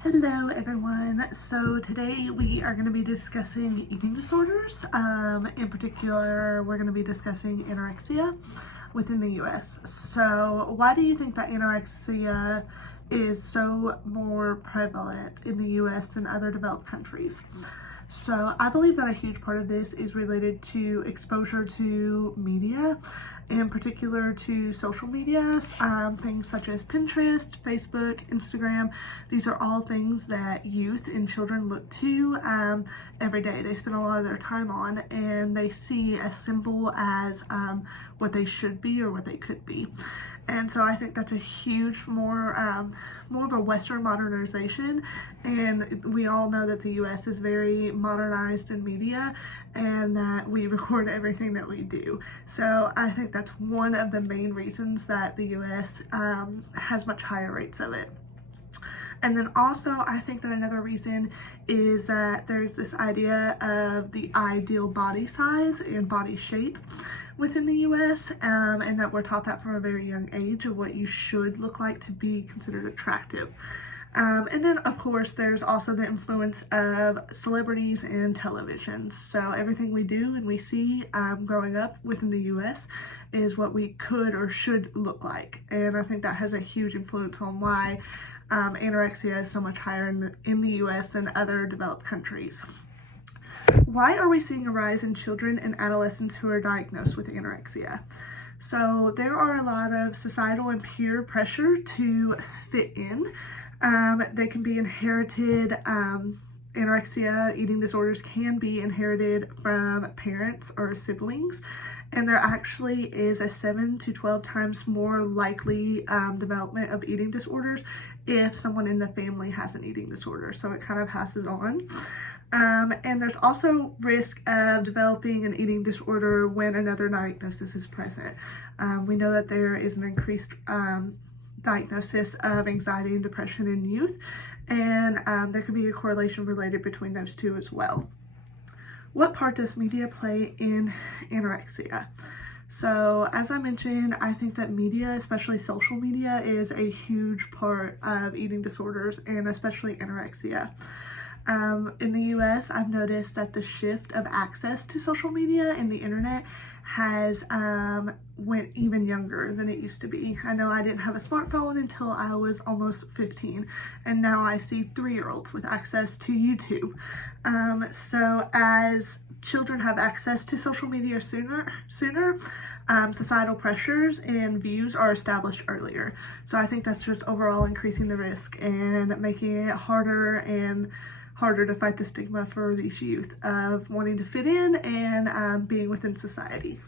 Hello everyone. So today we are going to be discussing eating disorders. In particular, we're going to be discussing anorexia within the US. So why do you think that anorexia is so more prevalent in the US than other developed countries? So I believe that a huge part of this is related to exposure to media, in particular to social media, things such as Pinterest, Facebook, Instagram. These are all things that youth and children look to every day. They spend a lot of their time on, and they see as simple as what they should be or what they could be. And so I think that's a huge, more of a Western modernization. And we all know that the US is very modernized in media and that we record everything that we do. So I think that's one of the main reasons that the US has much higher rates of it. And then also, I think that another reason is that there's this idea of the ideal body size and body shape within the US, and that we're taught that from a very young age of what you should look like to be considered attractive. And then, of course, there's also the influence of celebrities and television. So everything we do and we see growing up within the US is what we could or should look like. And I think that has a huge influence on why anorexia is so much higher in the US than other developed countries. Why are we seeing a rise in children and adolescents who are diagnosed with anorexia? So there are a lot of societal and peer pressure to fit in. They can be inherited. Anorexia, eating disorders can be inherited from parents or siblings, and there actually is a 7 to 12 times more likely development of eating disorders if someone in the family has an eating disorder, so it kind of passes on. And there's also risk of developing an eating disorder when another diagnosis is present. We know that there is an increased diagnosis of anxiety and depression in youth, and there could be a correlation related between those two as well. What part does media play in anorexia? So as I mentioned, I think that media, especially social media, is a huge part of eating disorders and especially anorexia. In the US, I've noticed that the shift of access to social media and the internet has went even younger than it used to be. I know I didn't have a smartphone until I was almost 15, and now I see 3-year-olds with access to YouTube. So as children have access to social media sooner, societal pressures and views are established earlier. So I think that's just overall increasing the risk and making it harder to fight the stigma for these youth of wanting to fit in and being within society.